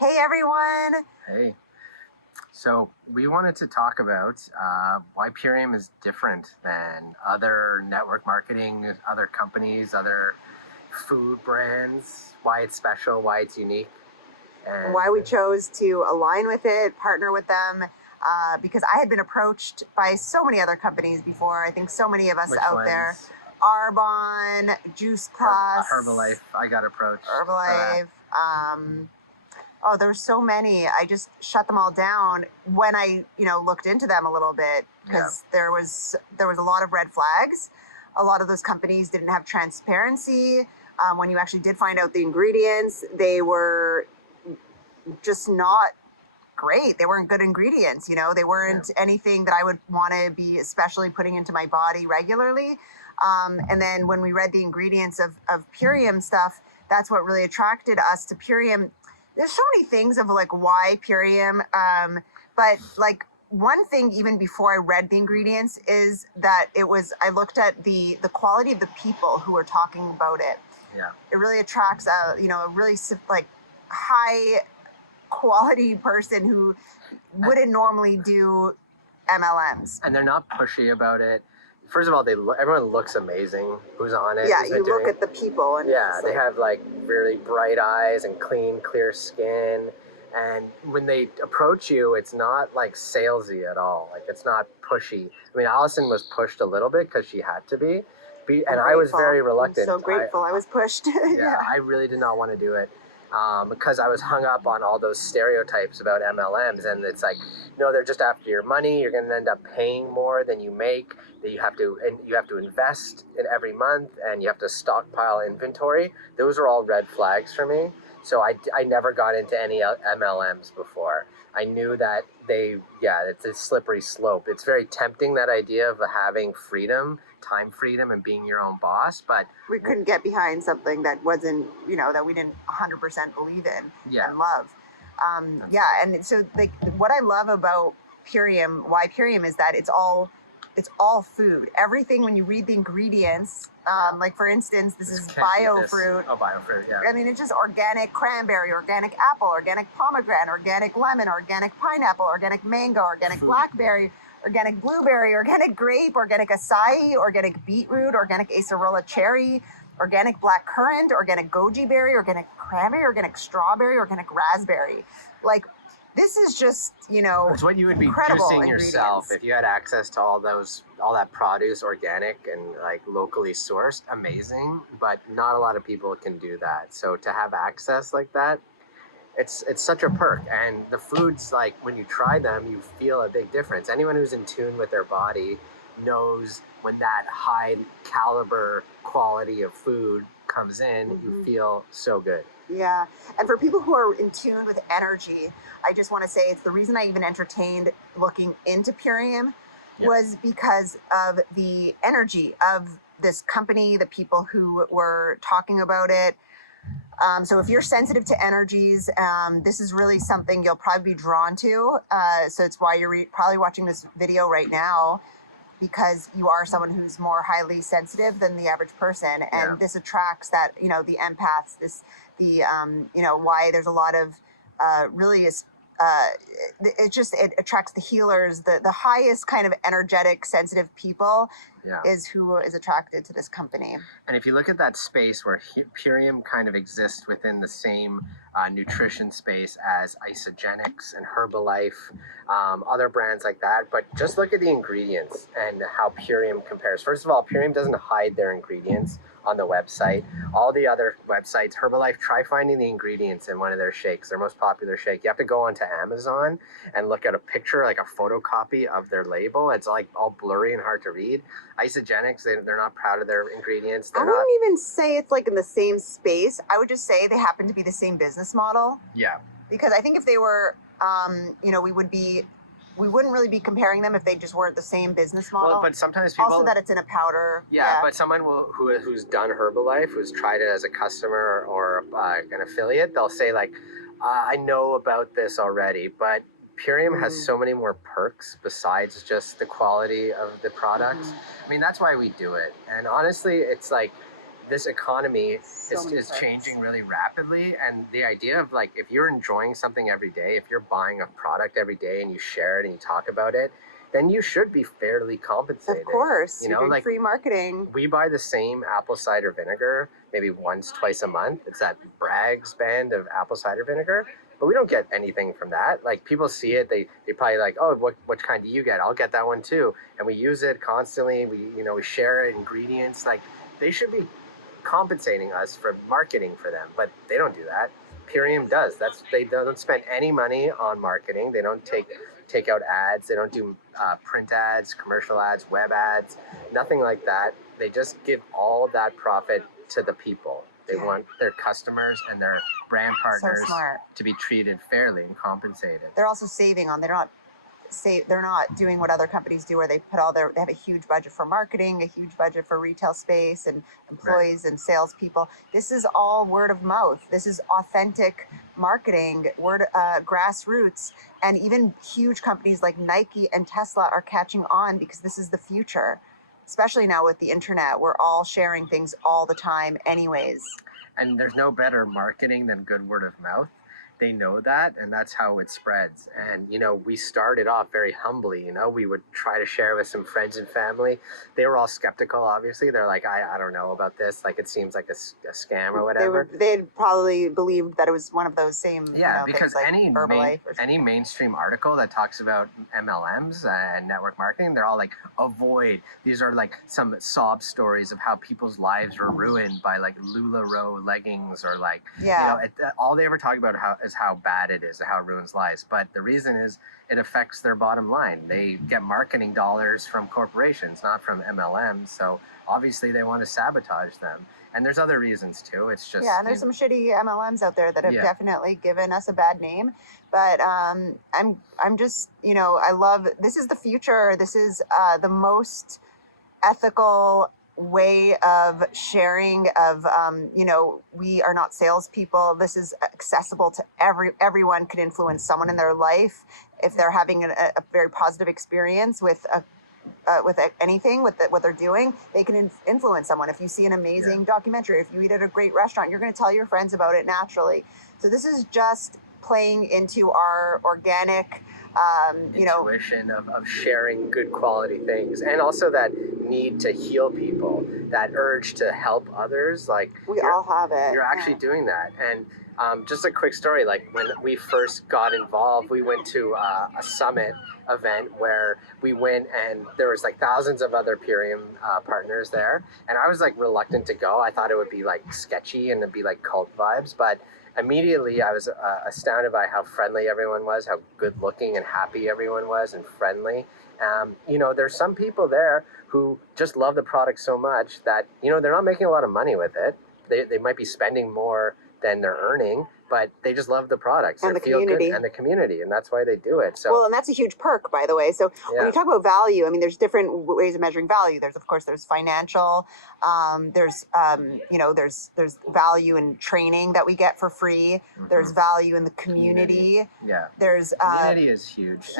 Hey everyone! Hey, so we wanted to talk about why Purium is different than other network marketing, other companies, other food brands, why it's special, why it's unique. And And why we chose to align with it, partner with them, because I had been approached by so many other companies before. I think so many of us which out there. ones? Arbonne, Juice Plus, Herbalife, I got approached for that. Herbalife. Oh, there were so many. I just shut them all down when I, looked into them a little bit Yeah. because there was a lot of red flags. A lot of those companies didn't have transparency. When you actually did find out the ingredients, they were just not great. They weren't good ingredients, they weren't anything that I would want to be especially putting into my body regularly. And then when we read the ingredients of Purium stuff, that's what really attracted us to Purium. There's so many things of like why Purium, but like one thing even before I read the ingredients is that I looked at the quality of the people who were talking about it. Yeah. It really attracts a really like high quality person who wouldn't normally do MLMs. And they're not pushy about it. First of all, everyone looks amazing who's on it. Yeah, you look at the people and yeah, they have like really bright eyes and clean, clear skin. And when they approach you, it's not like salesy at all. Like it's not pushy. I mean, Allison was pushed a little bit because she had to be, and I was very reluctant. I'm so grateful I was pushed. Yeah, I really did not want to do it because I was hung up on all those stereotypes about MLMs, and it's like, no, they're just after your money. You're going to end up paying more than you make. That you have to invest in every month, and you have to stockpile inventory. Those are all red flags for me. So I never got into any MLMs before. I knew that it's a slippery slope. It's very tempting, that idea of having freedom, time freedom, and being your own boss, but we couldn't get behind something that wasn't, that we didn't 100% believe in and love. And so like what I love about Purium, why Purium, is that it's all food. Everything, when you read the ingredients, like for instance, this is bio fruit. Oh, bio fruit, yeah. I mean, it's just organic cranberry, organic apple, organic pomegranate, organic lemon, organic pineapple, organic mango, organic blackberry, organic blueberry, organic grape, organic acai, organic beetroot, organic acerola cherry, organic black currant, organic goji berry, organic cranberry, organic strawberry, organic raspberry. Like, this is just, it's what you would be juicing yourself if you had access to all that produce, organic and like locally sourced. Amazing, but not a lot of people can do that. So to have access like that, it's such a perk. And the foods, like when you try them, you feel a big difference. Anyone who's in tune with their body knows when that high caliber quality of food comes in, you feel so good. Yeah. And for people who are in tune with energy, I just want to say it's the reason I even entertained looking into Purium was because of the energy of this company, the people who were talking about it. So if you're sensitive to energies, this is really something you'll probably be drawn to. So it's why you're probably watching this video right now, because you are someone who's more highly sensitive than the average person. And this attracts that, the empaths, why there's a lot of it attracts the healers, the highest kind of energetic, sensitive people is who is attracted to this company. And if you look at that space where Purium kind of exists within the same nutrition space as Isagenix and Herbalife, other brands like that, but just look at the ingredients and how Purium compares. First of all, Purium doesn't hide their ingredients on the website. All the other websites, Herbalife, try finding the ingredients in one of their shakes, their most popular shake. You have to go onto Amazon and look at a picture, like a photocopy of their label. It's like all blurry and hard to read. Isagenix, they're not proud of their ingredients. I wouldn't even say it's like in the same space. I would just say they happen to be the same business model. Yeah. Because I think if they were, we wouldn't really be comparing them if they just weren't the same business model. Well, but sometimes people... Also that it's in a powder. Yeah, but someone who's done Herbalife, who's tried it as a customer or an affiliate, they'll say like, I know about this already, but Purium has so many more perks besides just the quality of the products. I mean, that's why we do it. And honestly, it's like this economy So many is perks. changing really rapidly, and the idea of like if you're enjoying something every day, if you're buying a product every day and you share it and you talk about it, then you should be fairly compensated. Of course, You you're know, doing like free marketing. we buy the same apple cider vinegar maybe once, twice a month. It's that Bragg's band of apple cider vinegar, but we don't get anything from that. Like people see it, they probably like, oh, what kind do you get? I'll get that one too. And we use it constantly. We share ingredients. Like they should be compensating us for marketing for them, but they don't do that. Purium does. They don't spend any money on marketing. They don't take out ads. They don't do print ads, commercial ads, web ads, nothing like that. They just give all that profit to the people. They want their customers and their brand partners to be treated fairly and compensated. They're also saving on. They're not doing what other companies do, where they have a huge budget for marketing, a huge budget for retail space and employees and salespeople. This is all word of mouth. This is authentic marketing, grassroots, and even huge companies like Nike and Tesla are catching on because this is the future. Especially now with the internet, we're all sharing things all the time, anyways. And there's no better marketing than good word of mouth. They know that, and that's how it spreads. And we started off very humbly. We would try to share with some friends and family. They were all skeptical, obviously. They're like, I don't know about this, like it seems like a scam or whatever. They'd probably believed that it was one of those same because things like any Herbalife any mainstream article that talks about MLMs and network marketing, they're all like, avoid. These are like some sob stories of how people's lives were ruined by like LuLaRoe leggings, or like all they ever talk about is how bad it is, how it ruins lives. But the reason is it affects their bottom line. They get marketing dollars from corporations, not from MLMs. So obviously they want to sabotage them. And there's other reasons too. It's just and there's some shitty MLMs out there that have definitely given us a bad name. But I'm just I love, this is the future. This is the most ethical way of sharing of we are not salespeople. This is accessible to everyone. Can influence someone in their life if they're having a very positive experience with anything with what they're doing. They can influence someone. If you see an amazing documentary, if you eat at a great restaurant, you're going to tell your friends about it naturally. So this is just playing into our organic intuition of sharing good quality things, and also that need to heal people, that urge to help others. Like we all have it. You're actually doing that. And just a quick story, like when we first got involved, we went to a summit event where we went, and there was like thousands of other Purium partners there, and I was like reluctant to go. I thought it would be like sketchy and it'd be like cult vibes, but immediately I was astounded by how friendly everyone was, how good looking and happy everyone was, and friendly. There's some people there who just love the product so much that they're not making a lot of money with it. They might be spending more than they're earning, but they just love the products and the community. And the community, and that's why they do it. So and that's a huge perk, by the way. So when you talk about value, I mean, there's different ways of measuring value. There's financial, there's value in training that we get for free. Mm-hmm. There's value in the community. There's community is huge.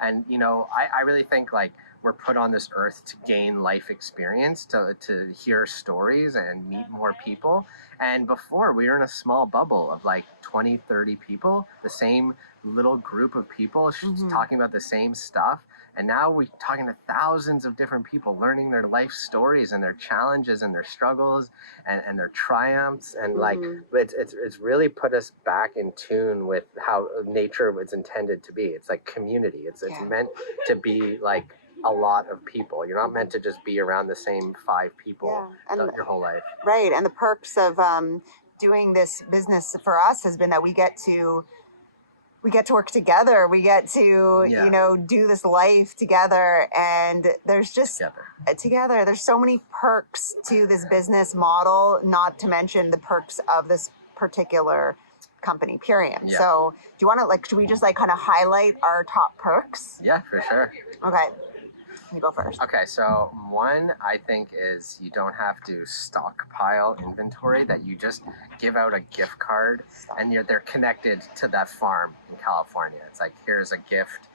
And I really think like we're put on this earth to gain life experience, to hear stories and meet more people. And before, we were in a small bubble of like 20, 30 people, the same little group of people talking about the same stuff. And now we're talking to thousands of different people, learning their life stories and their challenges and their struggles and their triumphs. And like, it's really put us back in tune with how nature was intended to be. It's like community. It's meant to be like a lot of people. You're not meant to just be around the same 5 people your whole life. Right. And the perks of doing this business for us has been that we get to work together. We get to, do this life together. And there's just together. There's so many perks to this business model, not to mention the perks of this particular company, Purium. Yeah. So do you want to should we just kind of highlight our top perks? Yeah, for sure. Okay. You go first. Okay, so one I think is you don't have to stockpile inventory, that you just give out a gift card and they're connected to that farm in California. It's like, here's a gift.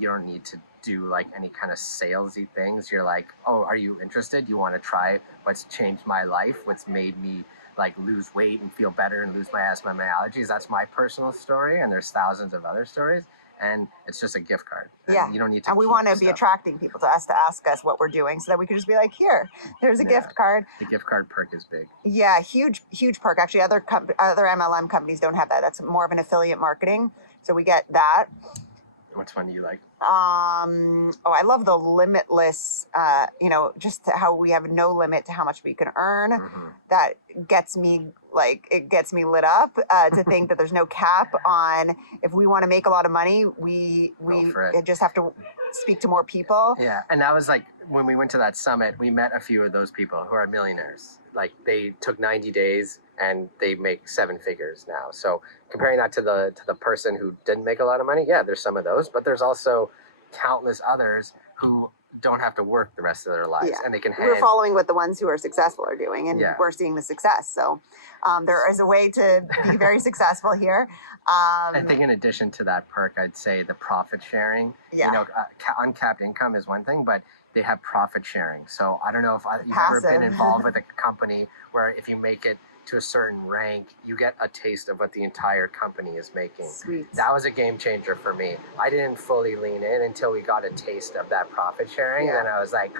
You don't need to do like any kind of salesy things. You're like, oh, are you interested? You want to try what's changed my life? What's made me like lose weight and feel better and lose my asthma and my allergies? That's my personal story, and there's thousands of other stories. And it's just a gift card. And you don't need to. And we want to be attracting people to us to ask us what we're doing, so that we could just be like, here, there's a gift card. The gift card perk is big. Yeah, huge perk. Actually, other MLM companies don't have that. That's more of an affiliate marketing. So we get that. Which one do you like? I love the limitless, just how we have no limit to how much we can earn. Mm-hmm. That gets me lit up to think that there's no cap on, if we want to make a lot of money, we just have to speak to more people. Yeah. And that was like, when we went to that summit, we met a few of those people who are millionaires. Like, they took 90 days and they make 7 figures now. So comparing that to the person who didn't make a lot of money, yeah, there's some of those, but there's also countless others who don't have to work the rest of their lives, and they can We're following what the ones who are successful are doing, and Yeah. we're seeing the success. So there is a way to be very successful here. I think in addition to that perk, I'd say the profit sharing. Yeah. You know, uncapped income is one thing, but they have profit sharing. So I don't know if you've Passive. ever been involved with a company where if you make it to a certain rank, you get a taste of what the entire company is making. Sweet. That was a game changer for me. I didn't fully lean in until we got a taste of that profit sharing. Yeah. And then I was like,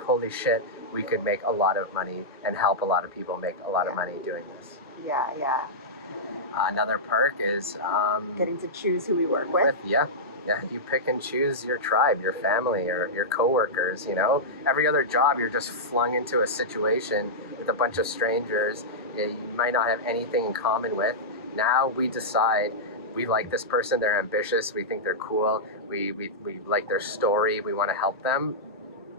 holy shit, we could make a lot of money and help a lot of people make a lot of money doing this. Yeah. Another perk is Getting to choose who we work with. Yeah, you pick and choose your tribe, your family, or your coworkers. You know, every other job you're just flung into a situation with a bunch of strangers you might not have anything in common with. Now we decide we like this person, they're ambitious, we think they're cool, we like their story, we want to help them.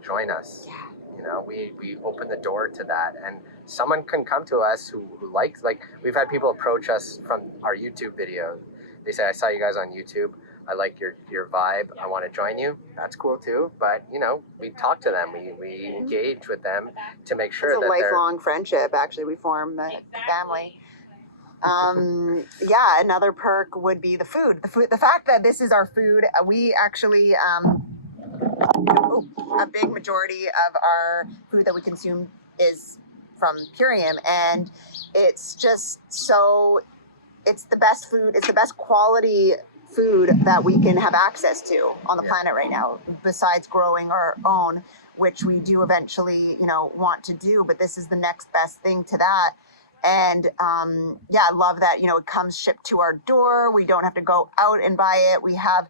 Join us. Yeah. You know, we open the door to that, and someone can come to us who likes, like, we've had people approach us from our YouTube videos. They say, I saw you guys on YouTube, I like your vibe, I want to join you. That's cool too, but you know, we talk to them, we engage with them to make sure It's a that lifelong friendship. Actually, we form the family. Another perk would be the food. The fact that this is our food. We actually a big majority of our food that we consume is from Purium, and it's just so, it's the best food, it's the best quality food that we can have access to on the planet right now, besides growing our own, which we do eventually, want to do, but this is the next best thing to that. And I love that, it comes shipped to our door. We don't have to go out and buy it. We have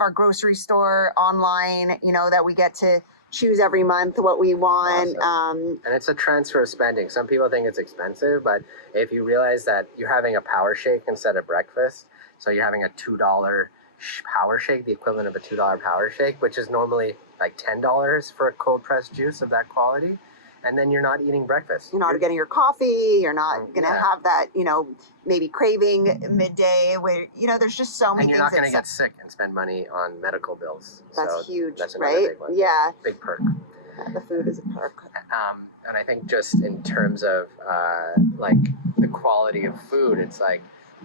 our grocery store online, that we get to choose every month what we want. Awesome. And it's a transfer of spending. Some people think it's expensive, but if you realize that you're having a power shake instead of breakfast, so you're having a $2 power shake, the equivalent of a $2 power shake, which is normally like $10 for a cold pressed juice of that quality. And then you're not eating breakfast. You're not getting your coffee. You're not going to have that, maybe craving midday where, there's just so many things. And you're not going to get sick and spend money on medical bills. That's huge, that's right? Big one. Yeah. Big perk. The food is a perk. And I think just in terms of like the quality of food, it's like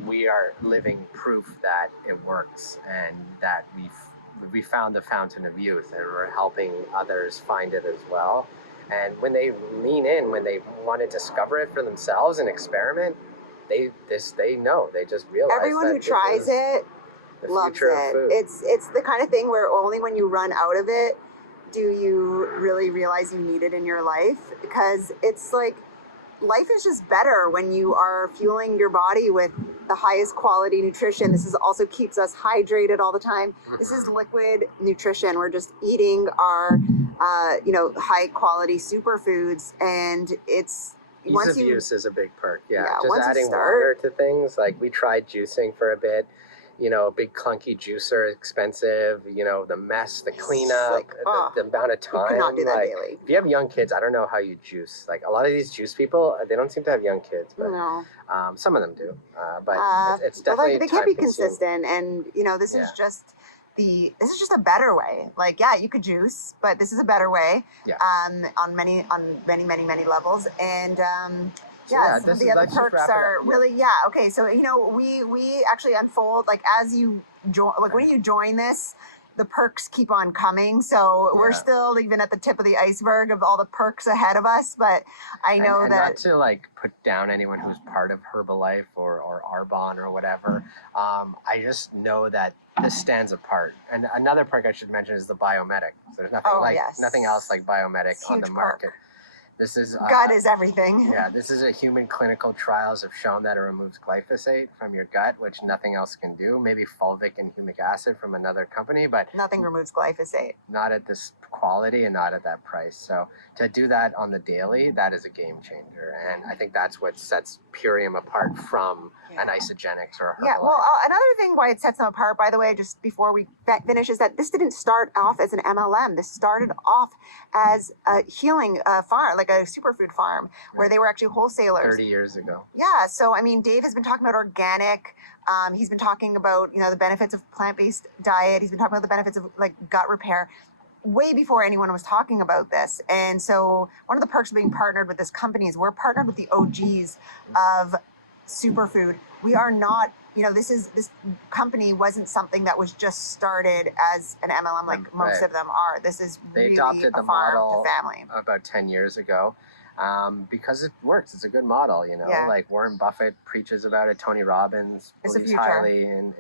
we are living proof that it works, and that we found the fountain of youth, and we're helping others find it as well. And when they lean in, when they want to discover it for themselves and experiment, they know. They just realize everyone who tries it loves it. It's the kind of thing where only when you run out of it do you really realize you need it in your life, because it's like life is just better when you are fueling your body with the highest quality nutrition. This also keeps us hydrated all the time. This is liquid nutrition. We're just eating our high quality superfoods, and it's ease of use is a big perk. Just adding water to things. Like, we tried juicing for a bit. A big clunky juicer, expensive, the mess, the cleanup, the amount of time. You could not do that daily. If you have young kids, I don't know how you juice. Like, a lot of these juice people, they don't seem to have young kids, but some of them do. But it's definitely they can't be consistent, and this is just a better way. Like, you could juice, but this is a better way. On many levels, and some of the other perks are really, okay. So, we actually unfold, like, as you join, like when you join this, the perks keep on coming. So we're Yeah. still even at the tip of the iceberg of all the perks ahead of us. But I know and that not to like put down anyone who's part of Herbalife or Arbonne or whatever. I just know that this stands apart. And another perk I should mention is the biomedic. So there's nothing nothing else like biomedic It's on the huge market. perk. This is Gut is everything. yeah, this is a human clinical trials have shown that it removes glyphosate from your gut, which nothing else can do. Maybe fulvic and humic acid from another company, but Nothing removes glyphosate. not at this quality and not at that price. So to do that on the daily, that is a game changer. And I think that's what sets Purium apart from an Isagenix or a Herbalife. Yeah, well, another thing why it sets them apart, by the way, just before we finish, is that this didn't start off as an MLM. This started off as a healing farm, like a superfood farm, where they were actually wholesalers. 30 years ago. Yeah, so I mean, Dave has been talking about organic. He's been talking about, the benefits of plant-based diet. He's been talking about the benefits of like gut repair way before anyone was talking about this. And so one of the perks of being partnered with this company is we're partnered with the OGs of superfood. We are not, this company wasn't something that was just started as an MLM like most of them are. This is they really adopted a the farm model to family. about 10 years ago. Because it works. It's a good model, like Warren Buffett preaches about it. Tony Robbins believes highly in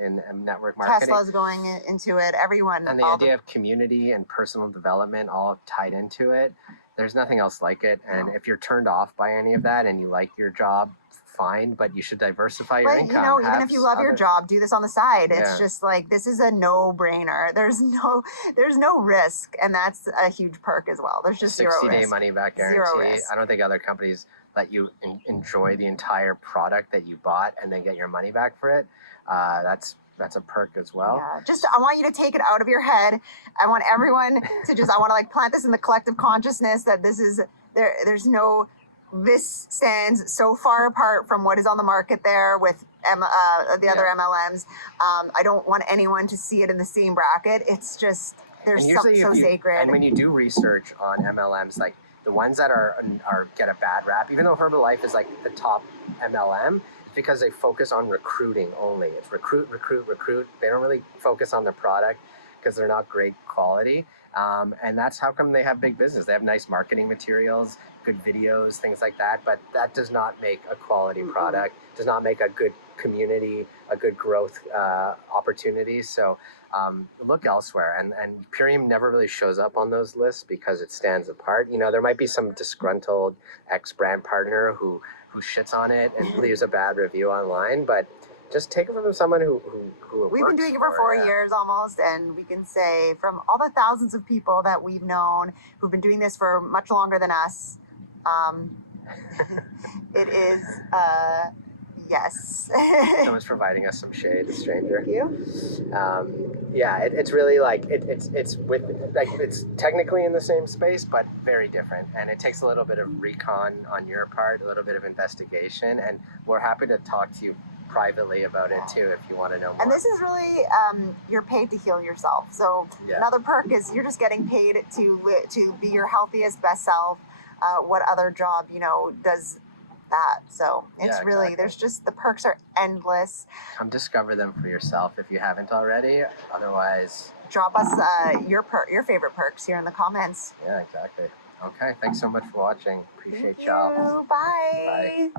network marketing. Tesla's going into it. Everyone. And the idea of community and personal development all tied into it. There's nothing else like it. And if you're turned off by any of that and you like your job, fine, but you should diversify your income. Even if you love your job, do this on the side. It's just like, this is a no-brainer. There's no risk, and that's a huge perk as well. There's just 60-day money back guarantee. 0 risk. I don't think other companies let you enjoy the entire product that you bought and then get your money back for it. That's a perk as well. Yeah, I want you to take it out of your head. I want everyone to I want to like plant this in the collective consciousness that there's no, this stands so far apart from what is on the market there with the other MLMs. I don't want anyone to see it in the same bracket. It's just, they're so sacred. And when you do research on MLMs, like the ones that are get a bad rap, even though Herbalife is like the top MLM, it's because they focus on recruiting only. It's recruit. They don't really focus on the product because they're not great quality. And that's how come they have big business. They have nice marketing materials, good videos, things like that. But that does not make a quality product, does not make a good community, a good growth opportunity. So look elsewhere. And Purium never really shows up on those lists because it stands apart. There might be some disgruntled ex-brand partner who shits on it and leaves a bad review online, but just take it from someone who we've been doing it for 4 years almost, and we can say from all the thousands of people that we've known who've been doing this for much longer than us, it is yes. Someone's providing us some shade, a stranger. Thank you. It's really like it's with like it's technically in the same space, but very different, and it takes a little bit of recon on your part, a little bit of investigation, and we're happy to talk to you privately about it too if you want to know more. And this is really you're paid to heal yourself. So another perk is you're just getting paid to be your healthiest, best self. What other job does that? So it's really there's just, the perks are endless. Come discover them for yourself if you haven't already. Otherwise, drop us your favorite perks here in the comments. Yeah, exactly. Okay, thanks so much for watching. Appreciate y'all. Bye.